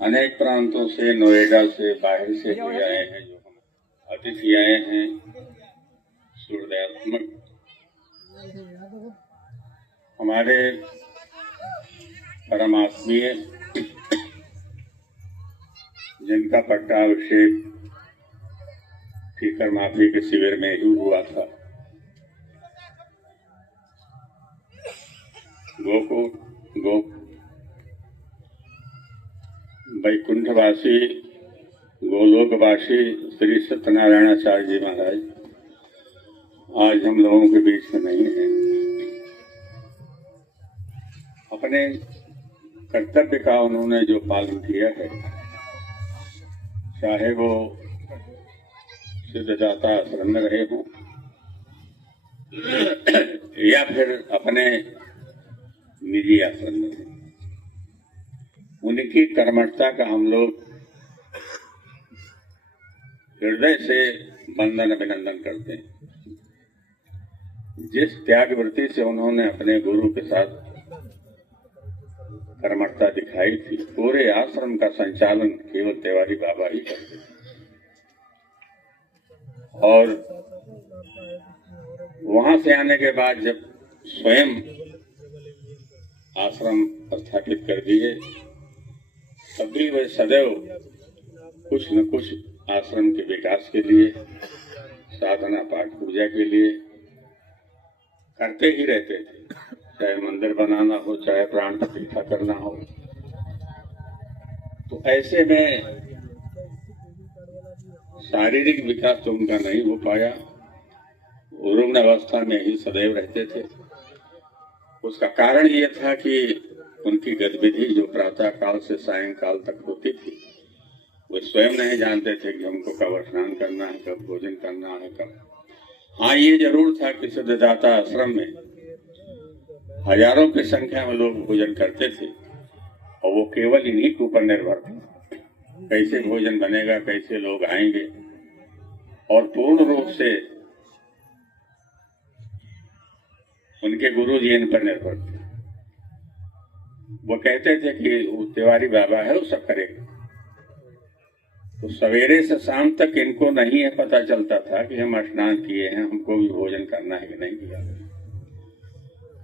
अनेक प्रांतों से, नोएडा से, बाहर से भी आए हैं, जो हम अतिथि आए हैं। सूर्योदयात्मक हमारे परमात्मीय जिनका पट्टाभिषेक ठीकर माफी के शिविर में ही हुआ था, वैकुंठवासी गोलोकवासी श्री सत्यनारायणाचार्य जी महाराज आज हम लोगों के बीच में नहीं है। अपने कर्तव्य का उन्होंने जो पालन किया है, चाहे वो सिद्धदाता आश्रम में रहे हों या फिर अपने निजी आश्रम में, उनकी कर्मठता का हम लोग हृदय से वंदन अभिनंदन करते हैं। जिस त्याग वृत्ति से उन्होंने अपने गुरु के साथ कर्मठता दिखाई थी, पूरे आश्रम का संचालन केवल तिवारी बाबा ही करते थे। और वहां से आने के बाद जब स्वयं आश्रम स्थापित कर दिए, तभी वे सदैव कुछ न कुछ आश्रम के विकास के लिए, साधना पाठ पूजा के लिए करते ही रहते थे। चाहे मंदिर बनाना हो, चाहे प्राण प्रतिष्ठा करना हो। तो ऐसे में शारीरिक विकास तो उनका नहीं हो पाया, रुग्ण अवस्था में ही सदैव रहते थे। उसका कारण ये था कि उनकी गतिविधि जो प्रातः काल से सायंकाल तक होती थी, वे स्वयं नहीं जानते थे कि हमको कब स्नान करना है, कब भोजन करना है, कब। हाँ, ये जरूर था कि सिद्धदाता आश्रम में हजारों की संख्या में लोग भोजन करते थे और वो केवल इन्हीं के ऊपर निर्भर था। कैसे भोजन बनेगा, कैसे लोग आएंगे, और पूर्ण रूप से उनके गुरु जी इन पर निर्भर थे। वो कहते थे कि वो तिवारी बाबा है, वो सब करेगा। तो सवेरे से शाम तक इनको नहीं है पता चलता था कि हम स्नान किए हैं, हमको भी भोजन करना है कि नहीं किया।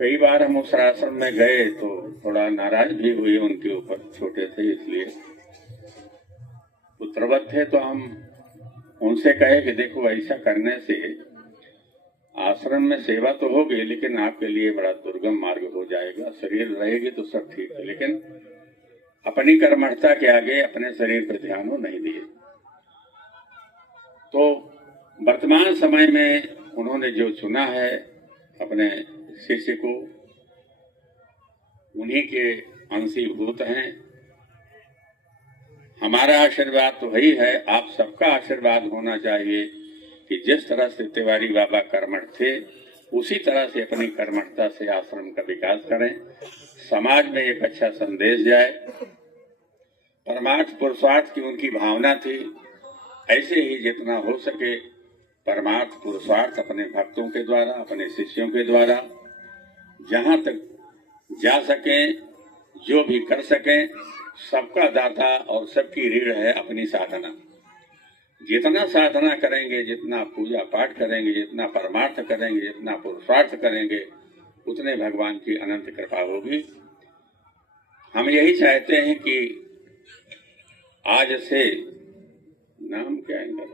कई बार हम उस आश्रम में गए तो थोड़ा नाराज भी हुए उनके ऊपर, छोटे थे इसलिए, पुत्रवत थे। तो हम उनसे कहे कि देखो, ऐसा करने से आश्रम में सेवा तो होगी, लेकिन आपके लिए बड़ा दुर्गम मार्ग हो जाएगा। शरीर रहेगी तो सब ठीक है, लेकिन अपनी कर्मठता के आगे अपने शरीर पर ध्यान नहीं दिए। तो वर्तमान समय में उन्होंने जो चुना है अपने शिष्य को, उन्हीं के अंशीभूत हैं। हमारा आशीर्वाद तो वही है, आप सबका आशीर्वाद होना चाहिए कि जिस तरह से तिवारी बाबा कर्मठ थे, उसी तरह से अपनी कर्मठता से आश्रम का विकास करें, समाज में एक अच्छा संदेश जाए। परमार्थ पुरुषार्थ की उनकी भावना थी। ऐसे ही जितना हो सके परमार्थ पुरुषार्थ अपने भक्तों के द्वारा, अपने शिष्यों के द्वारा जहां तक जा सकें, जो भी कर सकें, सबका दाता और सबकी रीढ़ है अपनी साधना। जितना साधना करेंगे, जितना पूजा पाठ करेंगे, जितना परमार्थ करेंगे, जितना पुरुषार्थ करेंगे, उतने भगवान की अनंत कृपा होगी। हम यही चाहते हैं कि आज से, नाम क्या है इनका,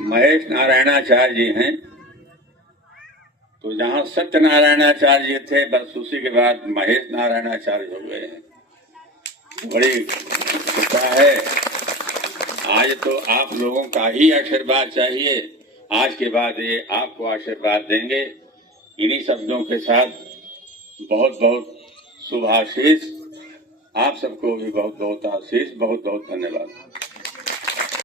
महेश नारायणाचार्य जी हैं। तो जहाँ सत्यनारायणाचार्य जी थे, बस उसी के बाद महेश नारायणाचार्य हो गए हैं। बड़ी कृपा है। आज तो आप लोगों का ही आशीर्वाद चाहिए। आज के बाद ये आपको आशीर्वाद देंगे। इन्हीं शब्दों के साथ बहुत बहुत शुभाशीष। आप सबको भी बहुत बहुत आशीष, बहुत बहुत धन्यवाद।